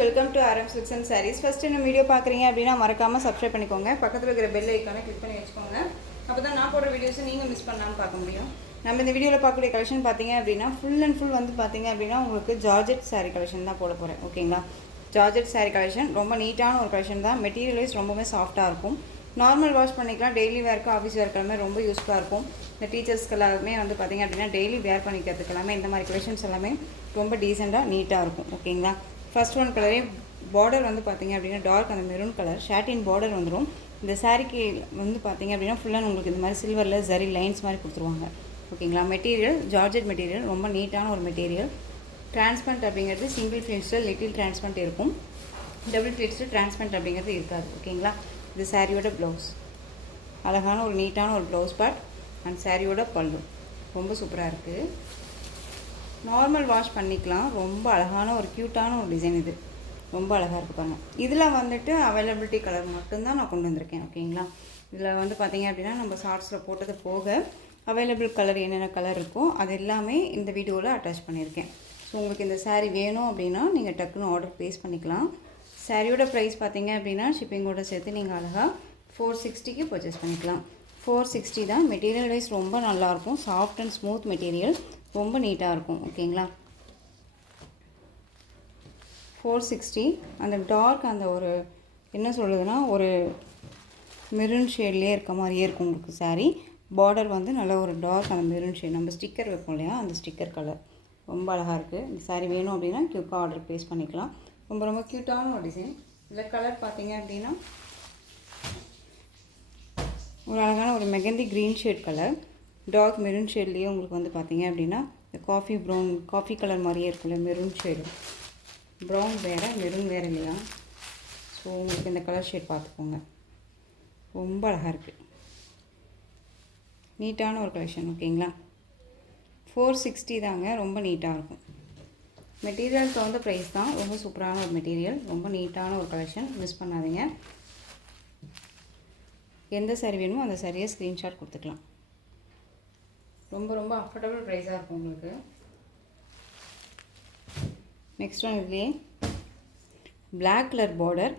Welcome to RM Silks and Sarees. First இந்த video பார்க்குறீங்க அப்படின்னா மறக்காமல் சப்ஸ்கிரைப் பண்ணிக்கோங்க. பக்கத்தில் இருக்கிற பெல் ஐக்கானை கிளிக் பண்ணி வச்சுக்கோங்க. அப்போ தான் நான் போடுற வீடியோஸை நீங்கள் மிஸ் பண்ணாமல் பார்க்க முடியும். நம்ம இந்த வீடியோவில் பார்க்கக்கூடிய கலெக்ஷன் பார்த்தீங்க அப்படின்னா ஃபுல் அண்ட் ஃபுல் வந்து பார்த்தீங்க அப்படின்னா உங்களுக்கு ஜார்ஜெட் சாரீ கலெக்ஷன் தான் போட போகிறேன். ஓகேங்களா, ஜார்ஜெட் சாரீ கலெக்ஷன் ரொம்ப நீட்டான ஒரு கலெக்ஷன் தான். மெட்டீரியல் வைஸ் ரொம்பவே சாஃப்ட்டாக இருக்கும். நார்மல் வாஷ் பண்ணிக்கலாம், டெய்லி வேர்க்கு ஆஃபீஸ் வேர்க்கு எல்லாமே ரொம்ப யூஸ்ஃபுல்லாக இருக்கும். இந்த டீச்சர்ஸ்க்கு எல்லாருமே வந்து பார்த்திங்க அப்படின்னா டெய்லி வேர் பண்ணிக்கிறதுக்கு எல்லாமே இந்த மாதிரி கலெக்ஷன்ஸ் எல்லாமே ரொம்ப டீசெண்டாக நீட்டாக இருக்கும். ஓகேங்களா, ஃபர்ஸ்ட் ஒன் கலரே பார்டர் வந்து பார்த்திங்க அப்படின்னா டார்க் அந்த மெரூன் கலர் ஷாட்டின் பார்டர் வந்துடும். இந்த சாரீக்கு வந்து பார்த்திங்க அப்படின்னா ஃபுல்லாக உங்களுக்கு இந்த மாதிரி சில்வரில் ஜரி லைன்ஸ் மாதிரி கொடுத்துருவாங்க. ஓகேங்களா, மெட்டீரியல் ஜார்ஜெட் மெட்டீரியல் ரொம்ப நீட்டான ஒரு மெட்டீரியல். டிரான்ஸ்பரண்ட் அப்படிங்கிறது சிங்கிள் ஃபிளிட்ஸில் லிட்டில் டிரான்ஸ்பரண்ட் இருக்கும், டபுள் ஃபிளிட்ஸில் டிரான்ஸ்பரண்ட் அப்படிங்கிறது இருக்காது. ஓகேங்களா, இது சாரியோட ப்ளவுஸ், அழகான ஒரு நீட்டான ஒரு ப்ளவுஸ் பார்ட் அண்ட் சாரியோட பல்லு ரொம்ப சூப்பராக இருக்குது. நார்மல் வாஷ் பண்ணிக்கலாம். ரொம்ப அழகான ஒரு க்யூட்டான ஒரு டிசைன், இது ரொம்ப அழகாக இருக்குது பாருங்கள். இதில் வந்துட்டு அவைலபிலிட்டி கலர் மட்டும்தான் நான் கொண்டு வந்திருக்கேன். ஓகேங்களா, இதில் வந்து பார்த்திங்க அப்படின்னா நம்ம ஷார்ட்ஸில் போட்டது போக அவைலபிள் கலர் என்னென்ன கலர் இருக்கோ அது எல்லாமே இந்த வீடியோவில் அட்டாச் பண்ணியிருக்கேன். ஸோ உங்களுக்கு இந்த சாரீ வேணும் அப்படின்னா நீங்கள் டக்குன்னு ஆர்டர் ப்ளேஸ் பண்ணிக்கலாம். சாரியோட ப்ரைஸ் பார்த்திங்க அப்படின்னா ஷிப்பிங்கோடு சேர்த்து நீங்கள் அழகாக 460க்கு பர்ச்சேஸ் பண்ணிக்கலாம். 460 தான். மெட்டீரியல் வைஸ் ரொம்ப நல்லாயிருக்கும், சாஃப்ட் அண்ட் ஸ்மூத் மெட்டீரியல், ரொம்ப நீட்டாக இருக்கும். ஓகேங்களா, 460. அந்த டார்க் அந்த ஒரு என்ன சொல்கிறதுனா ஒரு மெரூன் ஷேட்லேயே இருக்க மாதிரியே இருக்கும் உங்களுக்கு சாரீ. பார்டர் வந்து நல்ல ஒரு டார்க் அந்த மெரூன் ஷேட், நம்ம ஸ்டிக்கர் வைப்போம் இல்லையா, அந்த ஸ்டிக்கர் கலர் ரொம்ப அழகாக இருக்குது. இந்த சாரீ வேணும் அப்படின்னா க்யூக்காக ஆர்டர் ப்ளேஸ் பண்ணிக்கலாம். ரொம்ப ரொம்ப க்யூட்டான ஒரு டிசைன். இதில் கலர் பார்த்தீங்க அப்படின்னா ஒரு அழகான ஒரு mehndi green shade colour, dark maroon ஷேட்லேயே உங்களுக்கு வந்து பார்த்தீங்க அப்படின்னா இந்த காஃபி ப்ரௌன் காஃபி கலர் மாதிரியே இருக்குல்ல மெரூன் ஷேடு. ப்ரௌன் வேறு மெரூன் வேறு இல்லையா. ஸோ உங்களுக்கு இந்த கலர் ஷேட் பார்த்துக்கோங்க, ரொம்ப அழகாக இருக்குது, நீட்டான ஒரு கலெக்ஷன். ஓகேங்களா, 460 தாங்க, ரொம்ப நீட்டாக இருக்கும். மெட்டீரியல் தகுந்த ப்ரைஸ் தான், ரொம்ப சூப்பரான ஒரு மெட்டீரியல், ரொம்ப நீட்டான ஒரு கலெக்ஷன், மிஸ் பண்ணாதீங்க. எந்த சாரீ வேணுமோ அந்த சாரியை ஸ்க்ரீன்ஷாட் கொடுத்துக்கலாம். ரொம்ப ரொம்ப அஃபோர்டபுள் ப்ரைஸாக இருக்கும் உங்களுக்கு. நெக்ஸ்ட் ஒன் இதுலேயே பிளாக் கலர் பார்டர்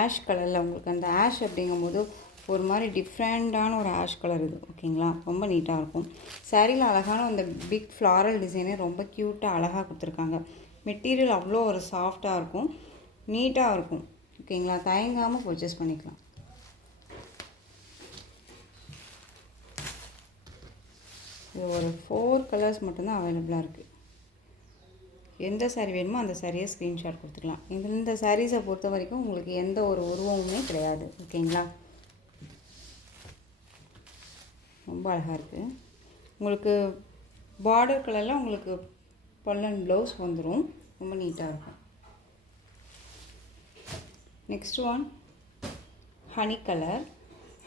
ஆஷ் கலரில் உங்களுக்கு அந்த ஆஷ் அப்படிங்கும்போது ஒரு மாதிரி டிஃப்ரெண்ட்டான ஒரு ஆஷ் கலர் இது. ஓகேங்களா, ரொம்ப நீட்டாக இருக்கும். சாரியில் அழகான அந்த பிக் ஃப்ளாரல் டிசைனே ரொம்ப க்யூட்டாக அழகாக கொடுத்துருக்காங்க. மெட்டீரியல் அவ்வளோ ஒரு சாஃப்டாக இருக்கும், நீட்டாக இருக்கும். ஓகேங்களா, தயங்காமல் பர்ச்சேஸ் பண்ணிக்கலாம். இது ஒரு 4 கலர்ஸ் மட்டும்தான் அவைலபிளாக இருக்குது. எந்த சாரீ வேணுமோ அந்த சாரியை ஸ்க்ரீன்ஷாட் கொடுத்துக்கலாம். இந்த சாரீஸை பொறுத்த வரைக்கும் உங்களுக்கு எந்த ஒரு உருவமுமே கிடையாது. ஓகேங்களா, ரொம்ப அழகாக இருக்குது. உங்களுக்கு பார்டர் கலரில் உங்களுக்கு பல்லன் ப்ளவுஸ் வந்துடும், ரொம்ப நீட்டாக இருக்கும். Next one honey colour.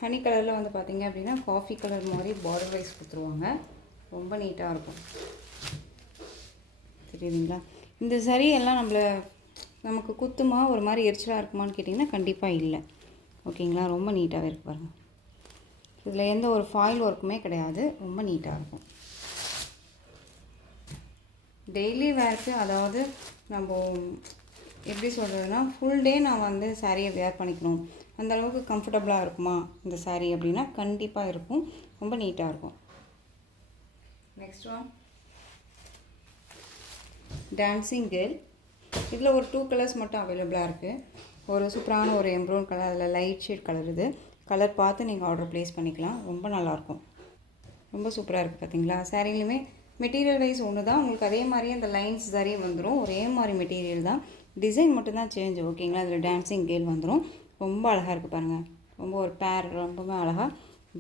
Honey கலரில் வந்து பார்த்திங்க அப்படின்னா காஃபி கலர் மாதிரி பார்டர் வைஸ் கொடுத்துருவாங்க, ரொம்ப நீட்டாக இருக்கும். தெரியுதுங்களா, இந்த சாரீ எல்லாம் நமக்கு குத்துமா ஒரு மாதிரி எரிச்சலாக இருக்குமான்னு கேட்டிங்கன்னா கண்டிப்பாக இல்லை. ஓகேங்களா, ரொம்ப நீட்டாகவே இருக்கு பாருங்கள். இதில் எந்த ஒரு ஃபாயில் ஒர்க்குமே கிடையாது, ரொம்ப நீட்டாக இருக்கும். டெய்லி வேர்க்கு, அதாவது நம்ம எப்படி சொல்கிறதுனா ஃபுல் டே நான் வந்து சாரியை வேர் பண்ணிக்கணும் அந்தளவுக்கு கம்ஃபர்டபுளாக இருக்குமா இந்த சாரீ அப்படின்னா கண்டிப்பாக இருக்கும், ரொம்ப நீட்டாக இருக்கும். Next one dancing girl. இதில் ஒரு 2 கலர்ஸ் மட்டும் அவைலபிளாக இருக்குது. ஒரு சூப்பரான ஒரு எம்ப்ரோன் கலர், அதில் லைட் ஷேட் கலர். இது கலர் பார்த்து நீங்கள் ஆர்டர் ப்ளேஸ் பண்ணிக்கலாம், ரொம்ப நல்லாயிருக்கும், ரொம்ப சூப்பராக இருக்குது. பார்த்தீங்களா, சாரீலையுமே மெட்டீரியல் வைஸ் ஒன்று தான் உங்களுக்கு, அதே மாதிரியே அந்த லைன்ஸ் சரி வந்துடும், ஒரே மாதிரி மெட்டீரியல் தான், டிசைன் மட்டும்தான் சேஞ்ச். ஓகேங்களா, அதில் டான்சிங் கேர்ள் வந்துடும், ரொம்ப அழகாக இருக்குது பாருங்கள். ரொம்ப ஒரு பேர் ரொம்பவே அழகாக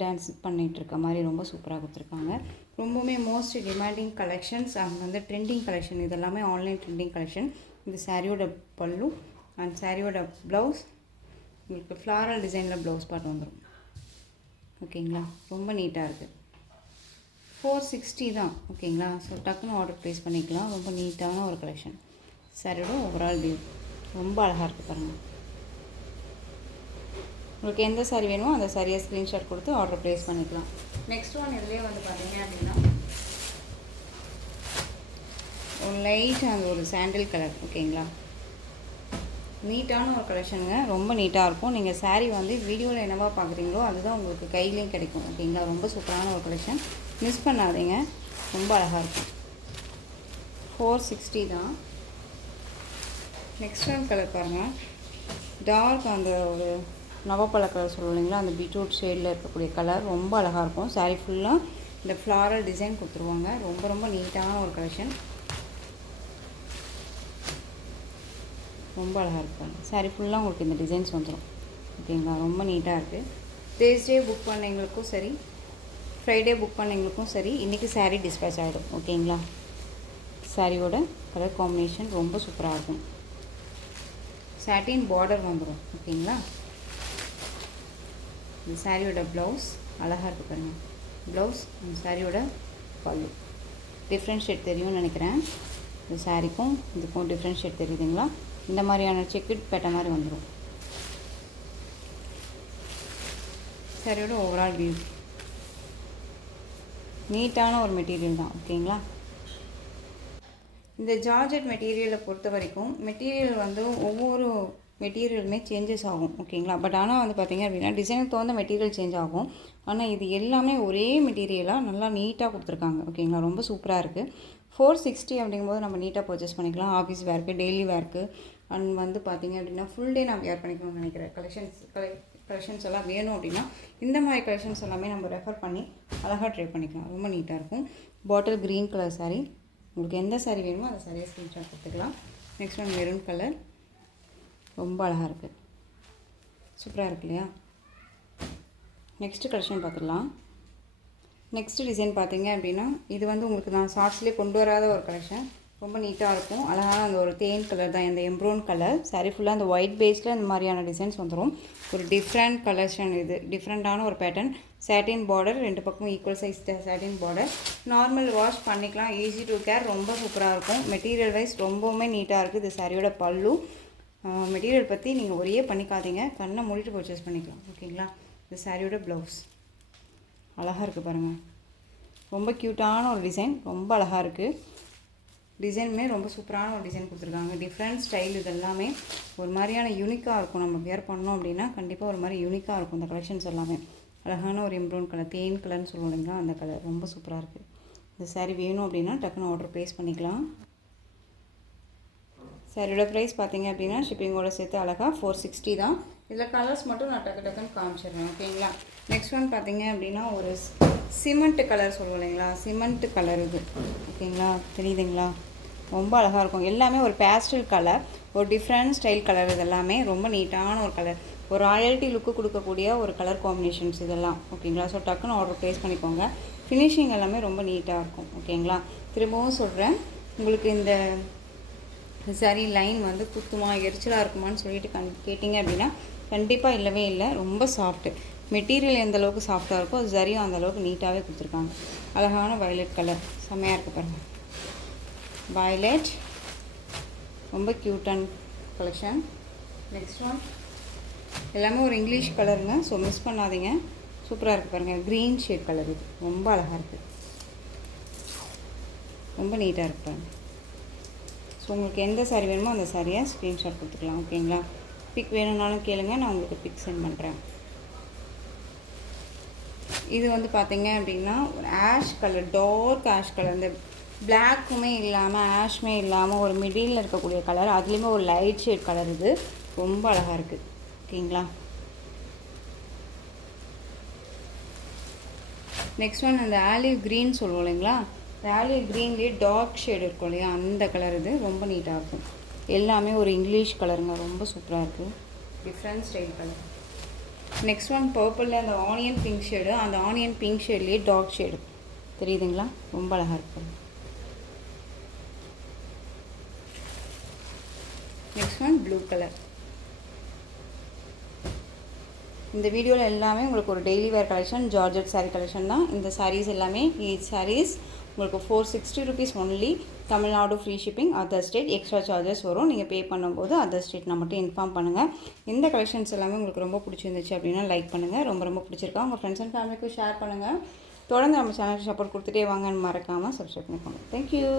டான்ஸ் பண்ணிகிட்ருக்க மாதிரி ரொம்ப சூப்பராக கொடுத்துருக்காங்க. ரொம்பவுமே மோஸ்ட் டிமாண்டிங் கலெக்ஷன்ஸ் அண்ட் வந்து ட்ரெண்டிங் கலெக்ஷன், இதெல்லாமே ஆன்லைன் ட்ரெண்டிங் கலெக்ஷன். இது சாரியோட பல்லு அண்ட் சாரியோட ப்ளவுஸ் உங்களுக்கு ஃப்ளாரல் டிசைனில் ப்ளவுஸ் பார்ட் வந்துடும். ஓகேங்களா, ரொம்ப நீட்டாக இருக்குது. 460 தான். ஓகேங்களா, ஸோ டக்குன்னு ஆர்டர் ப்ளேஸ் பண்ணிக்கலாம். ரொம்ப நீட்டான ஒரு கலெக்ஷன். சாரியோட ஓவரால் வியூ ரொம்ப அழகாக இருக்குது பாருங்கள். உங்களுக்கு எந்த சாரீ வேணுமோ அந்த சாரியை ஸ்க்ரீன்ஷாட் கொடுத்து ஆர்டர் ப்ளேஸ் பண்ணிக்கலாம். நெக்ஸ்ட் ஒன் இதுலேயே வந்து பார்த்தீங்க அப்படின்னா ஒரு லைட் அந்த ஒரு சாண்டில் கலர். ஓகேங்களா, நீட்டான ஒரு கலெக்ஷனுங்க. ரொம்ப நீட்டாக இருக்கும். நீங்கள் சாரீ வந்து வீடியோவில் என்னவா பார்க்குறீங்களோ அதுதான் உங்களுக்கு கையிலையும் கிடைக்கும். ஓகேங்களா? ரொம்ப சூப்பரான ஒரு கலெக்ஷன். மிஸ் பண்ணாதீங்க. ரொம்ப அழகாக இருக்கும். 460 தான். நெக்ஸ்ட் ஒன் கலர் பாருங்கள். டார்க் அந்த ஒரு நவப்பழ கலர் சொல்லுவோம் இல்லைங்களா, அந்த பீட்ரூட் ஷேடில் இருக்கக்கூடிய கலர் ரொம்ப அழகாக இருக்கும். சாரீ ஃபுல்லாக இந்த ஃப்ளாரல் டிசைன் கொடுத்துருவாங்க. ரொம்ப ரொம்ப நீட்டான ஒரு கலெக்ஷன். ரொம்ப அழகாக இருக்கும். சாரீ ஃபுல்லாக உங்களுக்கு இந்த டிசைன்ஸ் வந்துடும். ஓகேங்களா? ரொம்ப நீட்டாக இருக்குது. தேர்ஸ்டே புக் பண்ணவங்களுக்கும் சரி, ஃப்ரைடே புக் பண்ணவங்களுக்கும் சரி, இன்றைக்கி சாரீ டிஸ்பேச் ஆகிடும். ஓகேங்களா? சாரியோட கலர் காம்பினேஷன் ரொம்ப சூப்பராக இருக்கும். சாட்டின் பார்டர் வந்துடும். ஓகேங்களா? இந்த சாரியோட ப்ளவுஸ் அழகாக இருக்குது பாருங்கள். ப்ளவுஸ் இந்த சாரியோட பல்லு டிஃப்ரென்ஷியேட் தெரியும்னு நினைக்கிறேன். இந்த சாரிக்கும் இதுக்கும் டிஃப்ரென்ஷியேட் தெரியுதுங்களா? இந்த மாதிரியான செக்குட் பேட்டர்ன் மாதிரி வந்துடும். சாரியோட ஓவரால் வியூ நீட்டான ஒரு மெட்டீரியல் தான். ஓகேங்களா? இந்த ஜார்ஜெட் மெட்டீரியலை பொறுத்த வரைக்கும் மெட்டீரியல் வந்து ஒவ்வொரு மெட்டீரியலுமே சேஞ்சஸ் ஆகும். ஓகேங்களா? பட் ஆனால் வந்து பார்த்திங்க அப்படின்னா டிசைனுக்கு தகுந்த மெட்டீரியல் சேஞ்ச் ஆகும். ஆனால் இது எல்லாமே ஒரே மெட்டீரியலாக நல்லா நீட்டாக கொடுத்துருக்காங்க. ஓகேங்களா? ரொம்ப சூப்பராக இருக்குது. 460 அப்படிங்கும்போது நம்ம நீட்டாக பர்ச்சேஸ் பண்ணிக்கலாம். ஆஃபீஸ் வேர்க்கு, டெய்லி வேர்க்கு, அண்ட் வந்து பார்த்திங்க அப்படின்னா ஃபுல் டே நான் வேர் பண்ணிக்கணும்னு நினைக்கிறேன். கலெக்ஷன்ஸ் எல்லாம் வேணும் அப்படின்னா இந்த மாதிரி கலெக்ஷன்ஸ் எல்லாமே நம்ம ரெஃபர் பண்ணி அழகாக ட்ரை பண்ணிக்கலாம். ரொம்ப நீட்டாக இருக்கும். Bottle green colour sari. உங்களுக்கு எந்த சாரீ வேணுமோ அந்த சாரியை ஸ்க்ரீன்ஷாட் கொடுத்துக்கலாம். Next one maroon colour. ரொம்ப அழகாக இருக்குது. சூப்பராக இருக்கு இல்லையா? நெக்ஸ்ட்டு கலெக்ஷன் பார்த்துடலாம். நெக்ஸ்ட்டு டிசைன் பார்த்தீங்க அப்படின்னா இது வந்து உங்களுக்கு நான் ஷார்ட்ஸ்லேயே கொண்டு வராத ஒரு கலெக்ஷன். ரொம்ப நீட்டாக இருக்கும். அழகான அந்த ஒரு தேன் கலர் தான் இந்த எம்ப்ரோன் கலர். சாரீ ஃபுல்லாக அந்த ஒயிட் பேஸில் இந்த மாதிரியான டிசைன்ஸ் வந்துடும். ஒரு டிஃப்ரெண்ட் கலெக்ஷன் இது. டிஃப்ரெண்ட்டான ஒரு பேட்டர்ன். சாட்டின் பார்டர், ரெண்டு பக்கம் equal size satin border. Normal wash பண்ணிக்கலாம். Easy to care. ரொம்ப சூப்பராக இருக்கும். மெட்டீரியல் வைஸ் ரொம்பவுமே நீட்டாக இருக்குது. இது சாரியோட பல்லு. மெட்டீரியல் பற்றி நீங்கள் ஒரே பண்ணிக்காதீங்க. கண்ணை மூடிட்டு பர்ச்சேஸ் பண்ணிக்கலாம். ஓகேங்களா? இந்த சாரியோட ப்ளவுஸ் அழகாக இருக்குது பாருங்கள். ரொம்ப க்யூட்டான ஒரு டிசைன். ரொம்ப அழகாக இருக்குது. டிசைனுமே ரொம்ப சூப்பரான ஒரு டிசைன் கொடுத்துருக்காங்க. டிஃப்ரெண்ட் ஸ்டைல் இது எல்லாமே ஒரு மாதிரியான யூனிக்காக இருக்கும். நம்ம வேர் பண்ணோம் அப்படின்னா கண்டிப்பாக ஒரு மாதிரி யூனிக்காக இருக்கும் இந்த கலெக்ஷன்ஸ் எல்லாமே. அழகான ஒரு எம்ப்ரோன் கலர், தேன் கலர்னு சொல்லுவோம் இல்லைங்களா, அந்த கலர் ரொம்ப சூப்பராக இருக்குது. இந்த சாரீ வேணும் அப்படின்னா டக்குன்னு ஆர்டர் ப்ளேஸ் பண்ணிக்கலாம். சாரியோட ப்ரைஸ் பார்த்தீங்க அப்படின்னா ஷிப்பிங்கோட சேர்த்து அழகாக 460 தான். இதில் கலர்ஸ் மட்டும் நான் டக்குன்னு காமிச்சிடுறேன். ஓகேங்களா? நெக்ஸ்ட் ஒன் பார்த்தீங்க அப்படின்னா ஒரு சிமெண்ட் கலர் சொல்லுவோம் இல்லைங்களா, சிமெண்ட் கலர் இது. ஓகேங்களா? தெரியுதுங்களா? ரொம்ப அழகாக இருக்கும். எல்லாமே ஒரு பேஸ்டல் கலர், ஒரு டிஃப்ரெண்ட் ஸ்டைல் கலர். இது எல்லாமே ரொம்ப நீட்டான ஒரு கலர். ஒரு ராயல்ட்டி லுக்கு கொடுக்கக்கூடிய ஒரு கலர் காம்பினேஷன்ஸ் இதெல்லாம். ஓகேங்களா? ஸோ டக்குன்னு ஆர்டர் ப்ளேஸ் பண்ணிக்கோங்க. ஃபினிஷிங் எல்லாமே ரொம்ப நீட்டாக இருக்கும். ஓகேங்களா? திரும்பவும் சொல்கிறேன், உங்களுக்கு இந்த சரி லைன் வந்து குத்துமா எரிச்சலாக இருக்குமான்னு சொல்லிட்டு கேட்டிங்க அப்படின்னா கண்டிப்பாக இல்லவே இல்லை. ரொம்ப சாஃப்ட்டு. மெட்டீரியல் எந்த அளவுக்கு சாஃப்டாக இருக்கோ அது சரியும் அந்த அளவுக்கு நீட்டாகவே கொடுத்துருக்காங்க. அழகான வயலட் கலர் செம்மையாக இருக்குது பாருங்கள். வயலட் ரொம்ப க்யூட்டான கலெக்ஷன். நெக்ஸ்ட் ஒன் எல்லாமே ஒரு இங்கிலீஷ் கலருங்க. ஸோ மிஸ் பண்ணாதீங்க. சூப்பராக இருக்குது பாருங்கள். க்ரீன் ஷேட் கலர் இது. ரொம்ப அழகாக இருக்குது. ரொம்ப நீட்டாக இருக்குது பாருங்கள். ஸோ உங்களுக்கு எந்த சாரீ வேணுமோ அந்த சாரியை ஸ்க்ரீன்ஷாட் கொடுத்துக்கலாம். ஓகேங்களா? பிக் வேணும்னாலும் கேளுங்க, நான் உங்களுக்கு பிக் சென்ட் பண்ணுறேன். இது வந்து பார்த்தீங்க அப்படின்னா ஒரு ash colour, dark ash colour. இந்த பிளாக்குமே இல்லாமல் ஆஷ்மே இல்லாமல் ஒரு மிடில் இருக்கக்கூடிய கலர். அதுலேயுமே ஒரு லைட் ஷேட் கலர். இது ரொம்ப அழகாக இருக்குது. ஓகேங்களா? நெக்ஸ்ட் ஒன் அந்த ஆலிவ் க்ரீன் சொல்லுவோம் இல்லைங்களா, இந்த ஆலிவ் க்ரீன்லேயே டார்க் ஷேட் இருக்கும் இல்லையா, அந்த கலர். இது ரொம்ப நீட்டாக இருக்கும். எல்லாமே ஒரு இங்கிலீஷ் கலருங்க. ரொம்ப சூப்பராக இருக்குது. Different style colour. Next one பர்பிளில் அந்த ஆனியன் பிங்க் ஷேடு. அந்த ஆனியன் பிங்க் ஷேட்லேயே டார்க் ஷேடு தெரியுதுங்களா? ரொம்ப அழகாக இருக்குது. Next one blue colour. இந்த வீடியோவில் எல்லாமே உங்களுக்கு ஒரு daily wear collection, georgette sari collection தான். இந்த சாரீஸ் எல்லாமே ஈச் சாரீஸ் உங்களுக்கு 460 rupees only. Tamil Nadu free shipping. Other state extra charges வரும். நீங்கள் பே பண்ணும்போது அதர் ஸ்டேட் நான் மட்டும் இன்ஃபார்ம் பண்ணுங்கள். இந்த கலெக்ஷன்ஸ் எல்லாமே உங்களுக்கு ரொம்ப பிடிச்சிருந்துச்சு அப்படின்னா லைக் பண்ணுங்கள். ரொம்ப பிடிச்சிருக்கா உங்கள் ஃப்ரெண்ட்ஸ் அண்ட் ஃபேமிலிக்கு ஷேர் பண்ணுங்கள். தொடர்ந்து நம்ம சேனலுக்கு சப்போர்ட் கொடுத்துட்டே வாங்கன்னு மறக்காமல் சப்ஸ்கிரைப் பண்ணிக்கோங்க. தேங்க்யூ.